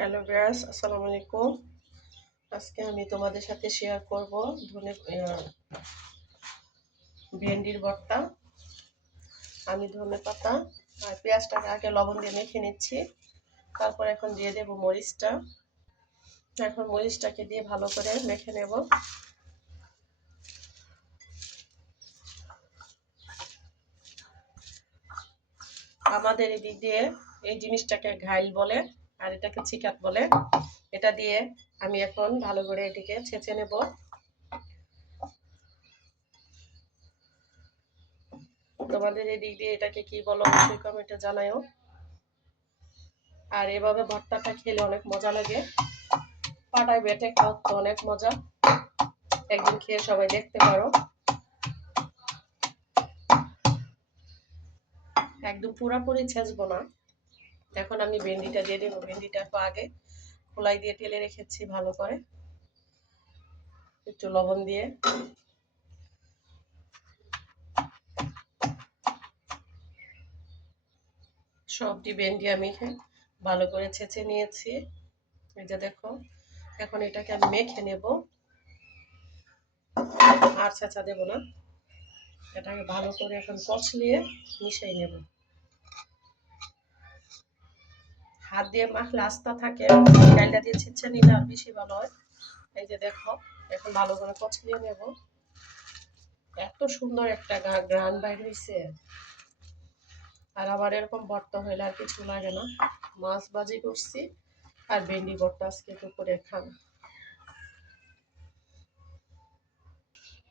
Hello viewers, আসসালামু আলাইকুম। আজকে আমি তোমাদের সাথে শেয়ার করব ভেন্ডির ভর্তা। আমি ধনেপাতা আর পেঁয়াজটাকে আগে লবণ দিয়ে মেখে নিচ্ছি। তারপর এখন দিয়ে দেব মরিচটা। এখন মরিচটাকে দিয়ে ভালো করে মেখে নেব। আমাদের এদিক দিয়ে এই জিনিসটাকে ঘাইল বলে, আর এটাকে চিকাত বলে। এটা দিয়ে আমি এখন ভালো করে এটিকে ছেঁচে নেব। তোমাদের এদিক দিয়ে এটাকে কি বলো অবশ্যই কমেন্টে জানাও। আর এভাবে ভর্তাটা খেলে অনেক মজা লাগে। পাটায় বেটে খাও তো অনেক মজা। একদিন খেয়ে সবাই দেখতে পারো। একদম পুরাপুরি ছেঁচবো না। এখন আমি ভেন্ডিটা দিয়ে দেবো। ভেন্ডিটা আগে খোলাই দিয়ে টেলে রেখেছি ভালো করে, একটু লবণ দিয়ে। সবটি ভেন্ডি আমি ভালো করে ছেঁচে নিয়েছি। এই যে দেখো, এখন এটাকে আমি মেখে নেব। আর ছেঁচা দেবো না, এটাকে ভালো করে এখন কচলিয়ে মিশিয়ে নেব। হাত দিয়ে মাখলে আস্তা থাকে, ডালটা দিয়ে ছেঁচে নিলে আর বেশি ভালো হয়। এই যে দেখো, এখন ভালো করে কচলিয়ে নেব। এত সুন্দর একটা ঘ্রাণ বাইর হয়েছে। আর আমার এরকম ভর্তা হইলে আর কিছু লাগে না। মাছ ভাজি করছি আর ভেন্ডি ভর্তা আজকে দুপুরে খাবো।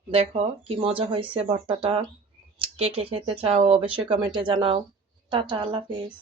দেখো কি মজা হয়েছে ভর্তাটা। কে কে খেতে চাও অবশ্যই কমেন্টে জানাও। টাটা, আল্লাহ হাফেজ।